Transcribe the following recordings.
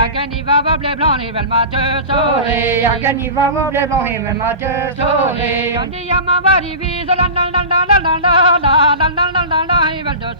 Agani Baba Bleblanc, Belmateur, Sole, agani va mo ble bon him ma te sole. Yondi Yamavari Visa, la la la la la la la la la la la la la, Ivaldo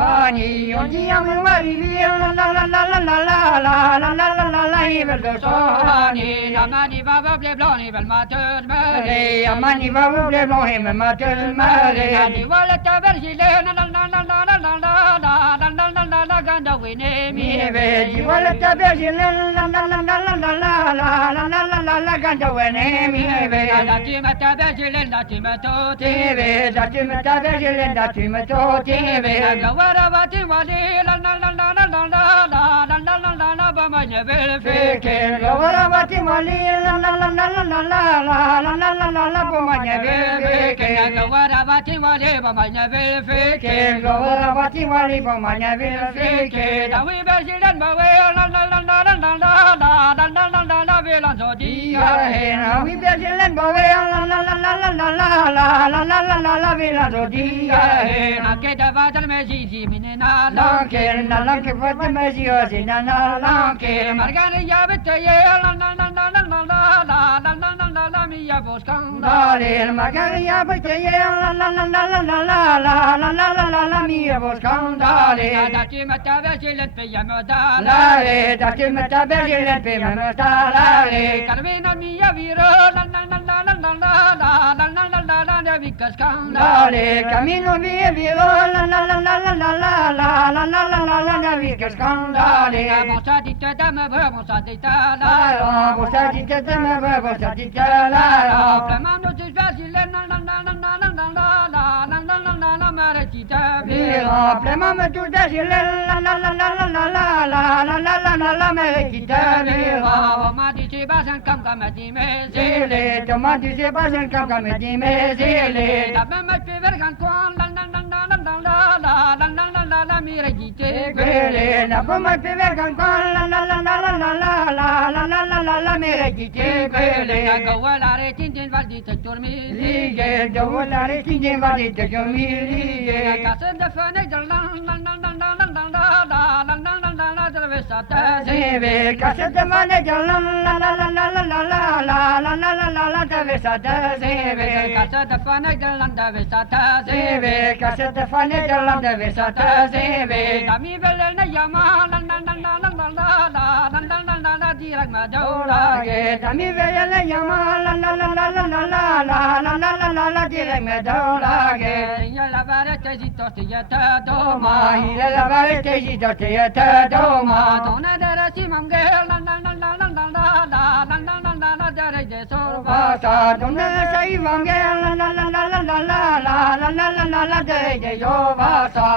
Hani ondi am mari la la la la la la la la la la la la la ivel do Sohani, Amani Baba Bleblanc, Belmateur, Re amani va mo ble bon him ma te mare. Ani Walata Vergile, la la la la la la la la la la la la la Ganda Winnie, Mi ve di vuole ta bergine la la la la la la la la la la la la la ganda wene mi ve. La Timata Vergile, la Timato, Ti ve da ti me ta bergine da ti me to ti ve. Gawaravati Wali, la la la la la la la la la la la la la Bamanya Feke lo vara vati mali la la la la la la la la la la la la la pomanya ve feke. Gawaravati Wali, Bamanya Feke Feke, lo vara vati mali pomanya ve feke. Dawi Vergile, Bawe, la la la la la la la la la la la la la Velanzo Dia he na mi bergine bove la la la la la la la la la la la la la vela do dia he. Akeda Vatal Meji, Minina, Lanke na lanke vati mezi osi na na lanke. Margani Yabita, la la la la la la la la la la la la la Mia Boscanda. Dale magari a perché la la la la la la la la la la la la la mia boscandale. Da Timata Vergile, Piamoda, Dale da che metta bergine per me stare. Carvina Mia Viro, la la la la la la la la la la la la la la Vicascanda. Dale cammino via via la la la la la la la la la la la la la vica scandale. Mossa di te da me, mossa di te la. La bossa di te me bossa di te la. Flamando ti Vergile, la la la la la la la la la la la la la Marecita. Vira prema me tu desi la la la la la la la la la la la la la la me chitta vira. Ma dici basan cam cam di me. Zile tomati se pasan cam cam di me zile. Da me me vergan con la la la la la la la la la la la la Mirecite. Quelle na come pe vergan con la la la la la la la la la la la la la me chitte quelle. Gawalare tintin valdi te turmi. Lige devo dare tinge vadi te mi lige. Casa de fane de la la la la la la la la la la la la la la traversata. Zeve casette mane la la la la la la la la la la la la la la traversata zeve. Casa de fane de la traversata. Zeve casette fane la traversata zeve. Da mi vele ne yama la la la la la la la la la la la la la dirag ma dola. Che da mi vede le chiama la la la la la la la la la la la la la dire me dola che Io la varete zitto stieta doma. ma ile la varete ci do te te doma Dona dere si mamge la la la la la la la la la la la la la dere de sorba. Vasa donde sei vange la la la la la la la la la la la la de yo vasa